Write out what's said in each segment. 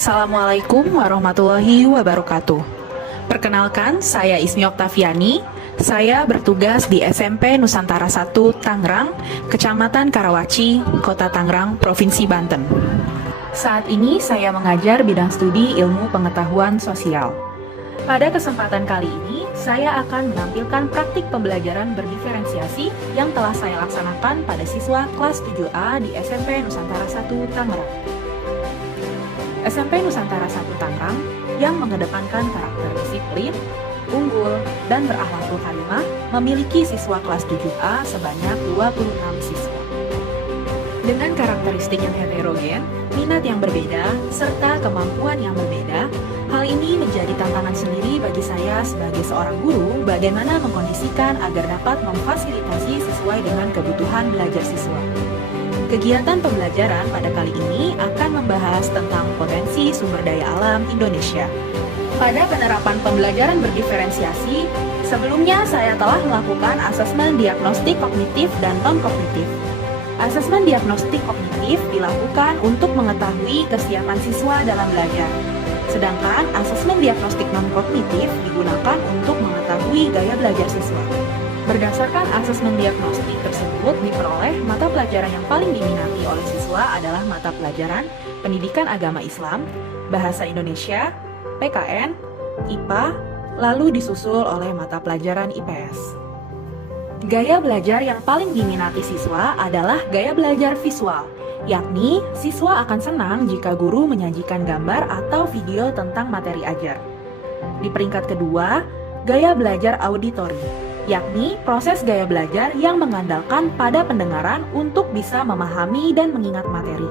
Assalamualaikum warahmatullahi wabarakatuh. Perkenalkan, saya Ismi Oktaviani. Saya bertugas di SMP Nusantara 1 Tangerang, Kecamatan Karawaci, Kota Tangerang, Provinsi Banten. Saat ini saya mengajar bidang studi ilmu pengetahuan sosial. Pada kesempatan kali ini, saya akan menampilkan praktik pembelajaran berdiferensiasi yang telah saya laksanakan pada siswa kelas 7A di SMP Nusantara 1 Tangerang. SMP Nusantara 1 Tangerang yang mengedepankan karakter disiplin, unggul, dan berakhlakul karimah memiliki siswa kelas 7A sebanyak 26 siswa. Dengan karakteristik yang heterogen, minat yang berbeda, serta kemampuan yang berbeda, hal ini menjadi tantangan sendiri bagi saya sebagai seorang guru bagaimana mengkondisikan agar dapat memfasilitasi sesuai dengan kebutuhan belajar siswa. Kegiatan pembelajaran pada kali ini akan membahas tentang potensi sumber daya alam Indonesia. Pada penerapan pembelajaran berdiferensiasi, sebelumnya saya telah melakukan asesmen diagnostik kognitif dan non-kognitif. Asesmen diagnostik kognitif dilakukan untuk mengetahui kesiapan siswa dalam belajar. Sedangkan asesmen diagnostik non-kognitif digunakan untuk mengetahui gaya belajar siswa. Berdasarkan asesmen diagnostik tersebut diperoleh mata pelajaran yang paling diminati oleh siswa adalah mata pelajaran Pendidikan Agama Islam, Bahasa Indonesia, PKN, IPA, lalu disusul oleh mata pelajaran IPS. Gaya belajar yang paling diminati siswa adalah gaya belajar visual, yakni siswa akan senang jika guru menyajikan gambar atau video tentang materi ajar. Di peringkat kedua, gaya belajar auditori, yakni proses gaya belajar yang mengandalkan pada pendengaran untuk bisa memahami dan mengingat materi.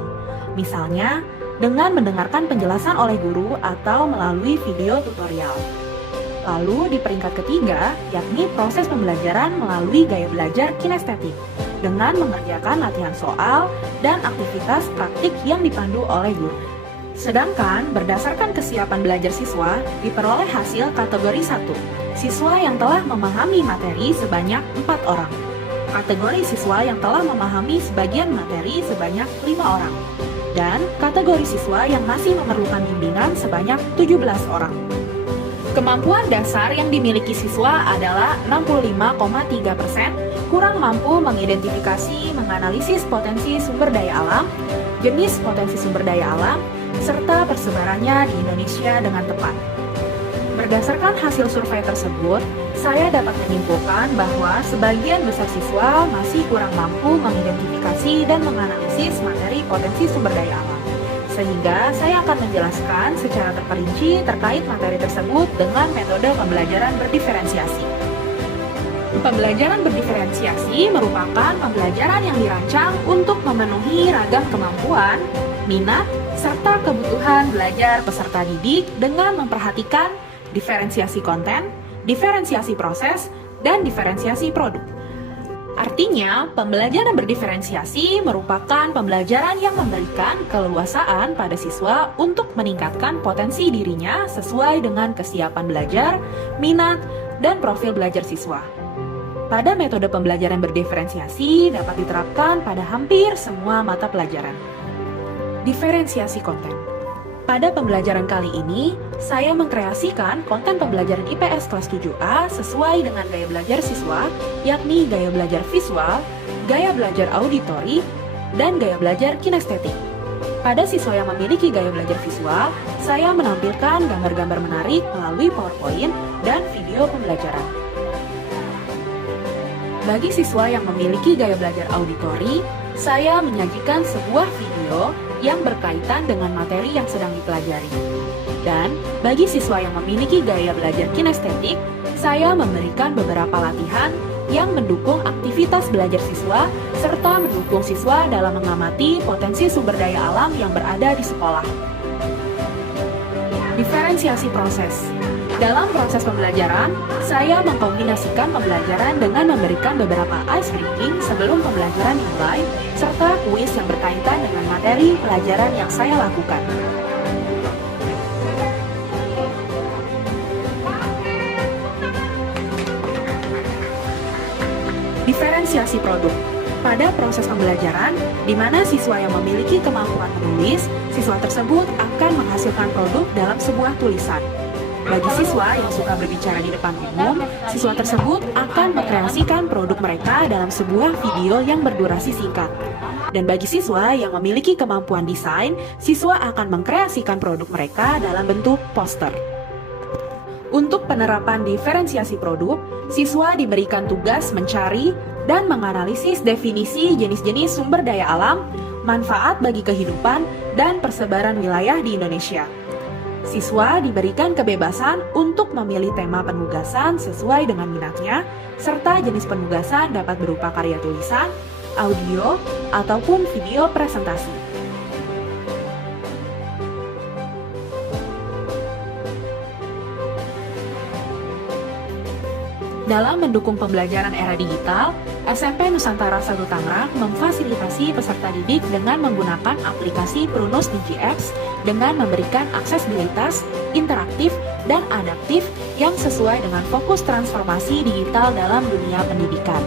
Misalnya, dengan mendengarkan penjelasan oleh guru atau melalui video tutorial. Lalu di peringkat ketiga, yakni proses pembelajaran melalui gaya belajar kinestetik, dengan mengerjakan latihan soal dan aktivitas praktik yang dipandu oleh guru. Sedangkan berdasarkan kesiapan belajar siswa, diperoleh hasil kategori 1, siswa yang telah memahami materi sebanyak 4 orang. Kategori siswa yang telah memahami sebagian materi sebanyak 5 orang. Dan kategori siswa yang masih memerlukan bimbingan sebanyak 17 orang. Kemampuan dasar yang dimiliki siswa adalah 65,3%, kurang mampu mengidentifikasi, menganalisis potensi sumber daya alam, jenis potensi sumber daya alam, serta persebarannya di Indonesia dengan tepat. Berdasarkan hasil survei tersebut, saya dapat menyimpulkan bahwa sebagian besar siswa masih kurang mampu mengidentifikasi dan menganalisis materi potensi sumber daya alam. Sehingga saya akan menjelaskan secara terperinci terkait materi tersebut dengan metode pembelajaran berdiferensiasi. Pembelajaran berdiferensiasi merupakan pembelajaran yang dirancang untuk memenuhi ragam kemampuan, minat, serta kebutuhan belajar peserta didik dengan memperhatikan diferensiasi konten, diferensiasi proses, dan diferensiasi produk. Artinya, pembelajaran berdiferensiasi merupakan pembelajaran yang memberikan keleluasaan pada siswa untuk meningkatkan potensi dirinya sesuai dengan kesiapan belajar, minat, dan profil belajar siswa. Pada metode pembelajaran berdiferensiasi dapat diterapkan pada hampir semua mata pelajaran. Diferensiasi konten. Pada pembelajaran kali ini, saya mengkreasikan konten pembelajaran IPS kelas 7A sesuai dengan gaya belajar siswa, yakni gaya belajar visual, gaya belajar auditori, dan gaya belajar kinestetik. Pada siswa yang memiliki gaya belajar visual, saya menampilkan gambar-gambar menarik melalui PowerPoint dan video pembelajaran. Bagi siswa yang memiliki gaya belajar auditori, saya menyajikan sebuah video yang berkaitan dengan materi yang sedang dipelajari. Dan bagi siswa yang memiliki gaya belajar kinestetik, saya memberikan beberapa latihan yang mendukung aktivitas belajar siswa serta mendukung siswa dalam mengamati potensi sumber daya alam yang berada di sekolah. Diferensiasi proses. Dalam proses pembelajaran, saya mengkombinasikan pembelajaran dengan memberikan beberapa ice breaking sebelum pembelajaran dimulai, serta kuis yang berkaitan dengan materi pelajaran yang saya lakukan. Diferensiasi produk. Pada proses pembelajaran, di mana siswa yang memiliki kemampuan menulis, siswa tersebut akan menghasilkan produk dalam sebuah tulisan. Bagi siswa yang suka berbicara di depan umum, siswa tersebut akan mengkreasikan produk mereka dalam sebuah video yang berdurasi singkat. Dan bagi siswa yang memiliki kemampuan desain, siswa akan mengkreasikan produk mereka dalam bentuk poster. Untuk penerapan diferensiasi produk, siswa diberikan tugas mencari dan menganalisis definisi jenis-jenis sumber daya alam, manfaat bagi kehidupan, dan persebaran wilayah di Indonesia. Siswa diberikan kebebasan untuk memilih tema penugasan sesuai dengan minatnya, serta jenis penugasan dapat berupa karya tulisan, audio, ataupun video presentasi. Dalam mendukung pembelajaran era digital, SMP Nusantara 1 Tangerang memfasilitasi peserta didik dengan menggunakan aplikasi Prunus DigiApps dengan memberikan aksesibilitas, interaktif, dan adaptif yang sesuai dengan fokus transformasi digital dalam dunia pendidikan.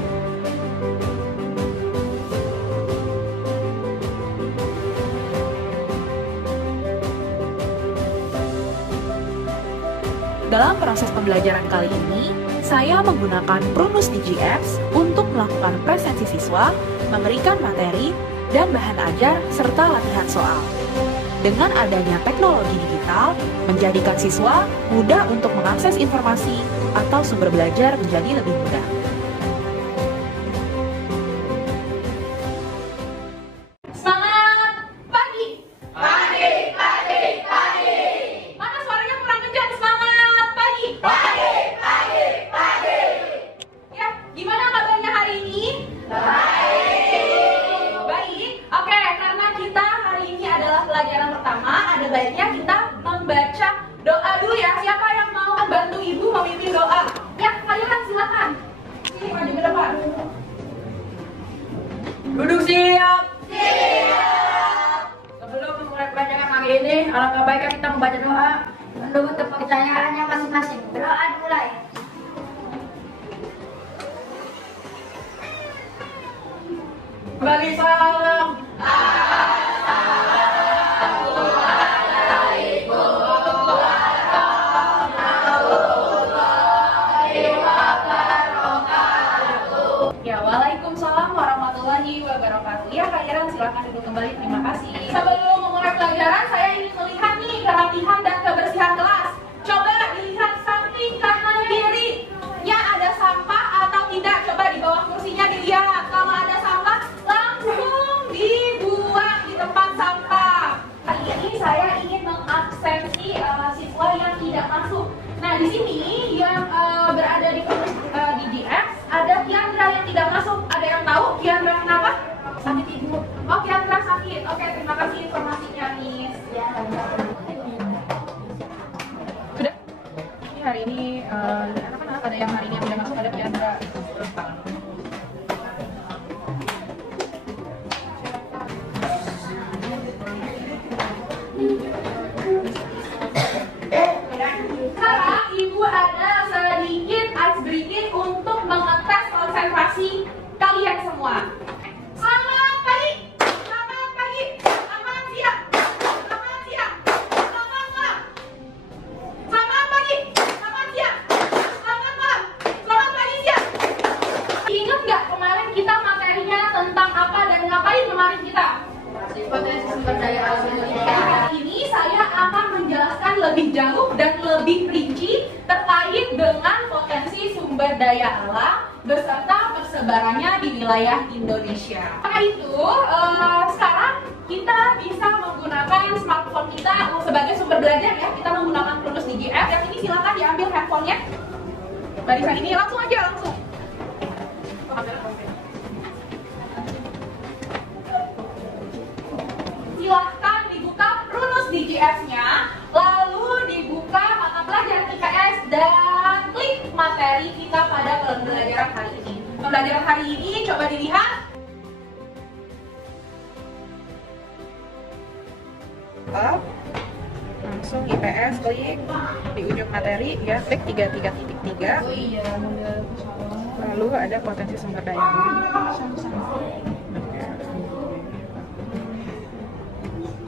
Dalam proses pembelajaran kali ini, saya menggunakan Prunus DigiApps untuk melakukan presensi siswa, memberikan materi, dan bahan ajar, serta latihan soal. Dengan adanya teknologi digital, menjadikan siswa mudah untuk mengakses informasi atau sumber belajar menjadi lebih mudah. Pelajaran pertama, ada baiknya kita membaca doa dulu ya. Siapa yang mau membantu ibu memimpin doa? Ya, kalian silakan. Sini maju ke depan. Duduk siap. Siap. Sebelum memulai pelajaran hari ini, alangkah baiknya kita membaca doa menurut kepercayaannya masing-masing. Berdoa dimulai. Bagi salam. Waalaikumsalam warahmatullahi wabarakatuh. Ya, kalian silakan duduk kembali. Terima kasih. Sebelum memulai pelajaran, saya ingin melihat nih kerapihan dan kebersihan kelas. Coba dilihat samping kanan kiri. Ya, ada sampah atau tidak? Coba di bawah kursinya dilihat. Kalau ada sampah, langsung dibuang di tempat sampah. Kali ini saya ingin mengabsensi siswa yang tidak masuk. Nah, di sini yang berada di DigiApps ada Kiandra yang tidak masuk. Ada yang tahu Kiandra kenapa? Sakit ibu. Oh, Kiandra sakit. Oke, terima kasih informasinya, Nis. Ya. Sudah? Ini hari ini anak-anak ada yang hari ini yang tidak masuk, ada Kiandra. Sekarang ibu ada sedikit ice breaking untuk mengetes konsentrasi kalian semua. Selamat pagi, selamat pagi, selamat siang, selamat siang, selamat malam. Selamat pagi, selamat siang, selamat malam, selamat pagi siang. Ingat nggak kemarin kita materinya tentang apa dan ngapain kemarin kita? Potensi sumber daya alam Indonesia. Hari ini saya akan menjelaskan lebih jauh dan lebih rinci terkait dengan potensi sumber daya alam beserta persebarannya di wilayah Indonesia. Karena itu, sekarang kita bisa menggunakan smartphone kita sebagai sumber belajar ya. Kita menggunakan Prunus DigiApps. Yang ini silakan diambil handphonenya. Barisan ini langsung aja langsung. Silahkan dibuka Prunus DigiApps-nya, lalu dibuka mata pelajaran IPS dan klik materi kita pada pembelajaran hari ini. Pembelajaran hari ini coba dilihat. Langsung IPS klik di ujung materi ya, klik 33.3. Lalu 10 ada potensi sumber daya alam.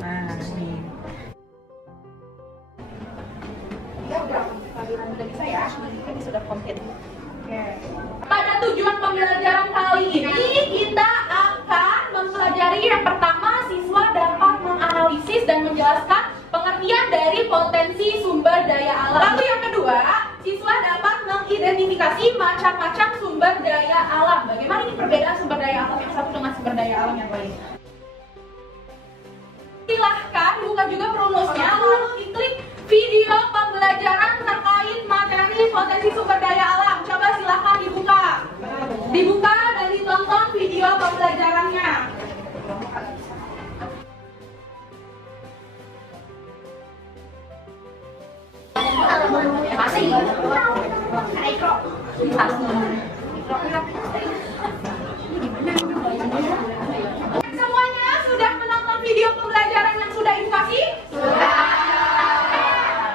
Nah, nih. Ya udah bisa ya. Ini sudah komplit. Pada tujuan pembelajaran kali ini kita akan mempelajari yang pertama, siswa dapat menganalisis dan menjelaskan pengertian dari potensi sumber daya alam. Lalu yang kedua, siswa dapat mengidentifikasi macam-macam sumber daya alam. Bagaimana ini perbedaan sumber daya alam yang satu dengan sumber daya alam yang lain? Silahkan buka juga rumusnya, lalu diklik video pembelajaran terkait materi potensi sumber daya alam. Coba silahkan dibuka dan ditonton video pembelajarannya. Semuanya sudah menonton video pembelajaran yang sudah Ibu kasih? Sudah.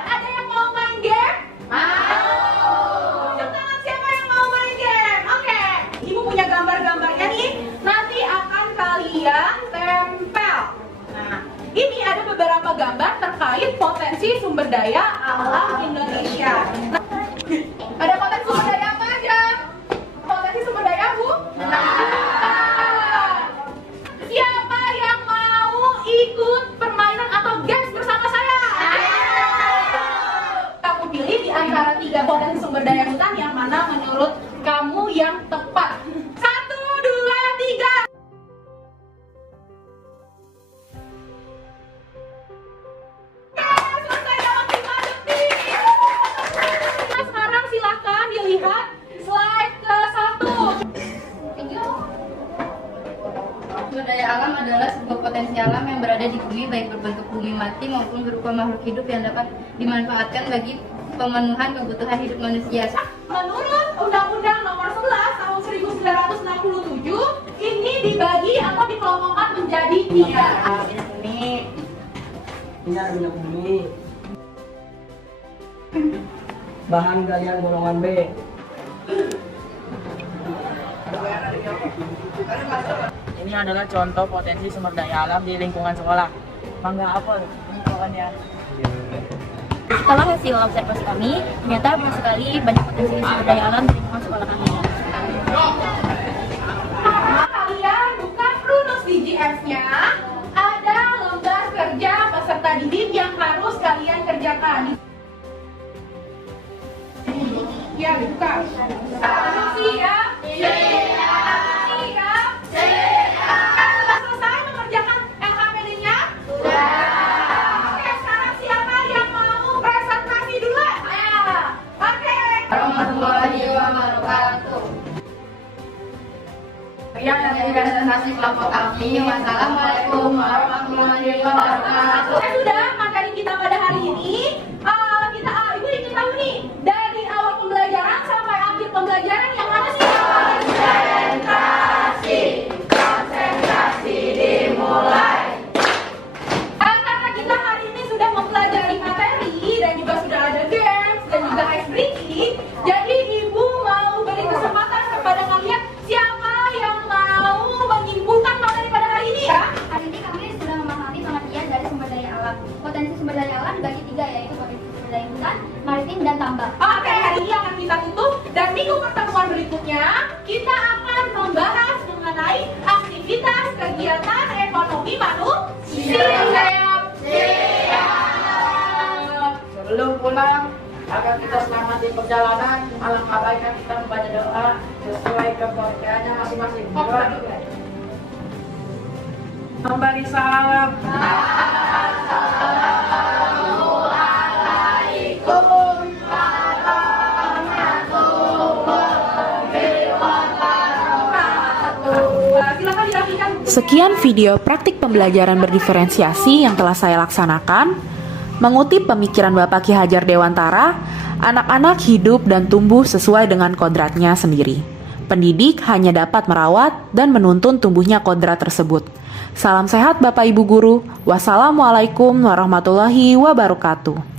Ada yang mau main game? Mau. Tunjukkan siapa yang mau main game. Oke. Ibu punya gambar-gambarnya nih. Nanti akan kalian tempel. Nah, ini ada beberapa gambar terkait potensi sumber daya alam Indonesia. Nah, ada potensi sumber daya apa aja? Potensi sumber daya, Bu? Siapa yang mau ikut permainan atau games bersama saya? Kamu pilih di antara 3 potensi sumber daya hutan yang mana menurut kamu yang tepat. 1, 2, 3. Selesai dalam 5 detik. Nah, sekarang silahkan dilihat slide ke-1. Sumber daya alam adalah sebuah potensi alam yang berada di bumi, baik berbentuk bumi mati maupun berupa makhluk hidup yang dapat dimanfaatkan bagi pemenuhan kebutuhan hidup manusia. Menurut Undang-Undang Nomor 11 Tahun 1967, ini dibagi atau dikelompokkan menjadi 3. Ini ada minyak bumi. Bahan galian golongan B. Ini adalah contoh potensi sumber daya alam di lingkungan sekolah. Mangga apel, ini kawannya. Setelah hasil observasi kami, ternyata banyak sekali banyak potensi sumber daya alam di lingkungan sekolah kami. Kalian buka rumus DGF-nya. Ada lembar kerja peserta didik yang harus kalian kerjakan. Ya, buka. Siap? Siap? Sudah selesai mengerjakan LHPD-nya? Oke, sekarang siapa yang mau presentasi dulu? Oke. Warahmatullahi wabarakatuh. Yang presentasi kelompok kami. Wassalamualaikum warahmatullahi wabarakatuh. Sudah materi kita pada hari ini. Ibu ingin tahu nih, dari awal pembelajaran sampai akhir pembelajaran yang mana sih? Konsentrasi dimulai. Karena kita hari ini sudah mempelajari materi dan juga sudah ada games dan juga ice breaking, jadi Ibu mau beri kesempatan kepada kalian siapa yang mau menyimpulkan materi pada hari ini ya? Hari ini kami sudah memahami pengertian dari sumber daya alam. Potensi sumber daya alam dibagi 3, yaitu potensi sumber daya hutan, maritim, dan tambang. Oke, hari ini akan kita tutup dan minggu pertemuan berikutnya kita akan membahas mengenai aktivitas kegiatan ekonomi manusia. Sebelum pulang, agar kita selamat di perjalanan, alangkah baiknya kita membaca doa sesuai kepercayaannya masing-masing. Memberi salam. Sekian video praktik pembelajaran berdiferensiasi yang telah saya laksanakan. Mengutip pemikiran Bapak Ki Hajar Dewantara, anak-anak hidup dan tumbuh sesuai dengan kodratnya sendiri. Pendidik hanya dapat merawat dan menuntun tumbuhnya kodrat tersebut. Salam sehat Bapak Ibu Guru. Wassalamualaikum warahmatullahi wabarakatuh.